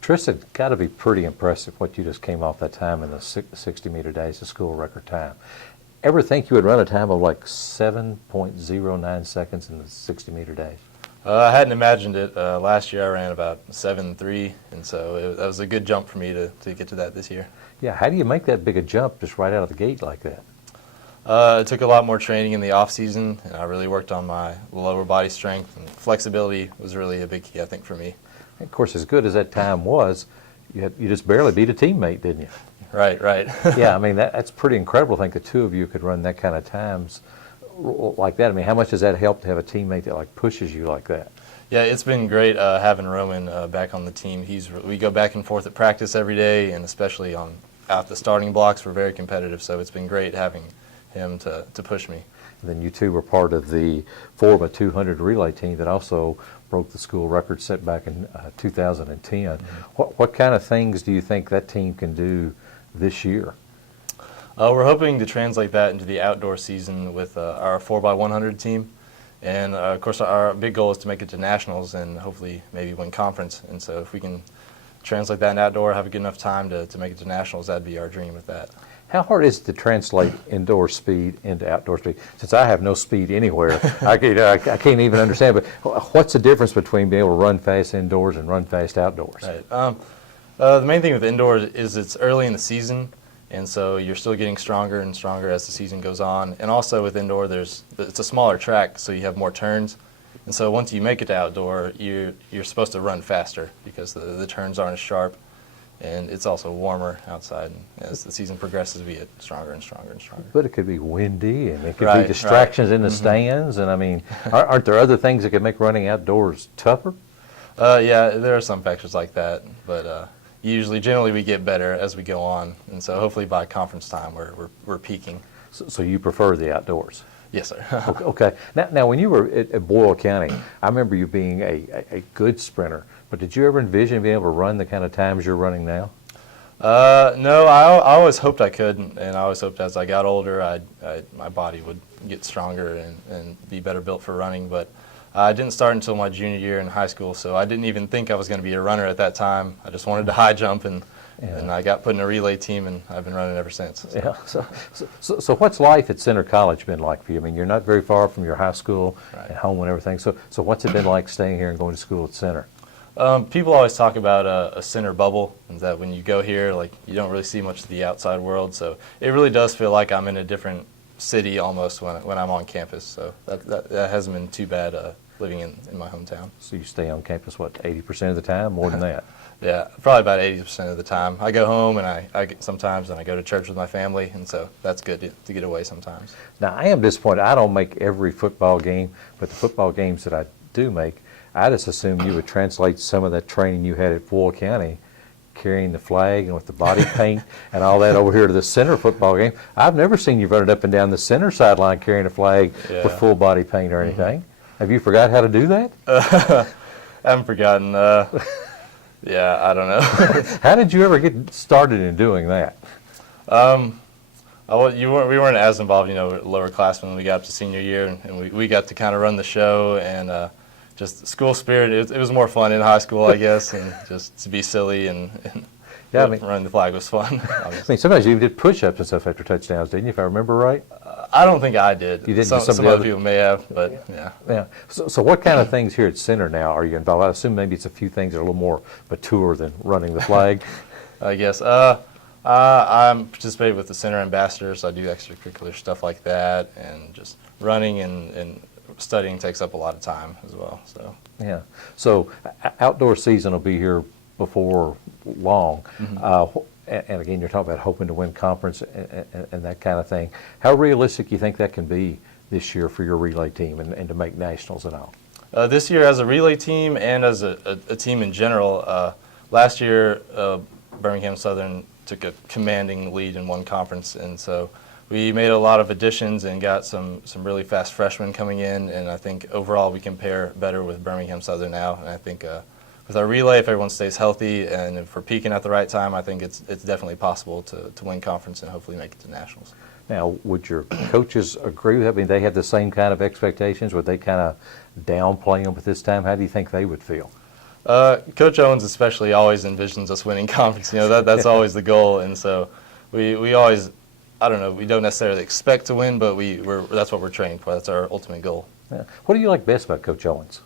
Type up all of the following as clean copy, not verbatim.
Tristen, got to be pretty impressive what you just came off that time in the 60-meter days, the school record time. Ever think you would run a time of like 7.09 seconds in the 60-meter days? I hadn't imagined it. Last year I ran about 7.3, and so that was a good jump for me to get to that this year. Yeah, how do you make that big a jump just right out of the gate like that? It took a lot more training in the off season, and I really worked on my lower body strength, and flexibility was really a big key, I think, for me. Of course, as good as that time was, you just barely beat a teammate, didn't you? Right, right. Yeah, I mean, that's pretty incredible to think the two of you could run that kind of times like that. I mean, how much does that help to have a teammate that like pushes you like that? Yeah, it's been great having Roman back on the team. We go back and forth at practice every day, and especially out the starting blocks, we're very competitive, so it's been great having him to push me. And then you two were part of the 4x200 relay team that also broke the school record set back in 2010. Mm-hmm. What kind of things do you think that team can do this year? We're hoping to translate that into the outdoor season with our 4x100 team. And of course, our big goal is to make it to nationals and hopefully maybe win conference. And so if we can translate that in outdoor, have a good enough time to make it to nationals, that'd be our dream with that. How hard is it to translate indoor speed into outdoor speed? Since I have no speed anywhere, I can't even understand. But what's the difference between being able to run fast indoors and run fast outdoors? Right. The main thing with indoors is it's early in the season, and so you're still getting stronger and stronger as the season goes on. And also with indoor, it's a smaller track, so you have more turns. And so once you make it to outdoor, you're supposed to run faster because the turns aren't as sharp. And it's also warmer outside. And as the season progresses, we get stronger and stronger and stronger. But it could be windy, and it could be distractions in the stands. And I mean, aren't there other things that could make running outdoors tougher? Yeah, there are some factors like that. But generally, we get better as we go on. And so hopefully by conference time, we're peaking. So you prefer the outdoors? Yes, sir. Okay. Now, when you were at Boyle County, I remember you being a good sprinter. But did you ever envision being able to run the kind of times you're running now? No, I always hoped I could, and I always hoped as I got older, my body would get stronger and be better built for running. But I didn't start until my junior year in high school, so I didn't even think I was going to be a runner at that time. I just wanted to high jump, and I got put in a relay team, and I've been running ever since. So. Yeah. So what's life at Center College been like for you? I mean, you're not very far from your high school and home and everything. So what's it been like staying here and going to school at Center? People always talk about a center bubble, and that when you go here, like, you don't really see much of the outside world. So it really does feel like I'm in a different city almost when I'm on campus. So that hasn't been too bad living in my hometown. So you stay on campus, what, 80% of the time, more than that? Yeah, probably about 80% of the time. I go home and I sometimes I go to church with my family, and so that's good to get away sometimes. Now, I am disappointed. I don't make every football game, but the football games that I do make, I just assumed you would translate some of that training you had at Boyle County, carrying the flag and with the body paint and all that over here to the Center football game. I've never seen you running up and down the Center sideline carrying a flag with full body paint or anything. Have you forgot how to do that? I haven't forgotten. Yeah, I don't know. How did you ever get started in doing that? We weren't as involved, lower classmen when we got up to senior year, and we got to kind of run the show, and just school spirit. It was more fun in high school, I guess, and just to be silly and running the flag was fun. I mean, sometimes you even did push-ups and stuff after touchdowns, didn't you, if I remember right? I don't think I did. You didn't? Some other people may have, but yeah. Yeah. So what kind of things here at Center now are you involved? I assume maybe it's a few things that are a little more mature than running the flag. I guess. I'm participating with the Center ambassadors. So I do extracurricular stuff like that, and just running and studying takes up a lot of time as well. So yeah. So outdoor season will be here before long. And again, you're talking about hoping to win conference and that kind of thing. How realistic do you think that can be this year for your relay team and to make nationals and all? This year as a relay team and as a team in general, last year Birmingham Southern took a commanding lead in one conference, and so we made a lot of additions and got some really fast freshmen coming in, and I think overall we compare better with Birmingham Southern now, and I think with our relay, if everyone stays healthy and if we're peaking at the right time, I think it's definitely possible to win conference and hopefully make it to nationals. Now, would your coaches agree with that? I mean, they had the same kind of expectations. Would they kind of downplay them at this time? How do you think they would feel? Coach Owens especially always envisions us winning conference. That's always the goal, and so we always, I don't know, we don't necessarily expect to win, but that's what we're trained for. That's our ultimate goal. Yeah. What do you like best about Coach Owens?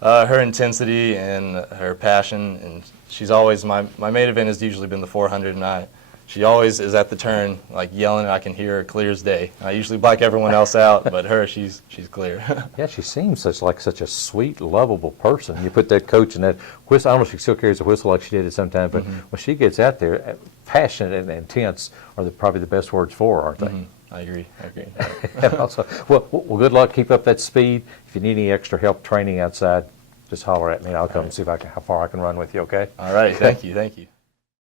Her intensity and her passion, and she's always my main event has usually been the 400, and she always is at the turn like yelling, and I can hear her clear as day. I usually black everyone else out, but her, she's clear. Yeah, she seems such a sweet, lovable person. You put that coach in that whistle. I don't know if she still carries a whistle like she did at some time, but when she gets out there, passionate and intense are probably the best words for her, aren't they? I agree. Also, well, good luck. Keep up that speed. If you need any extra help training outside, just holler at me, and I'll come and see how far I can run with you, okay? All right. Thank you.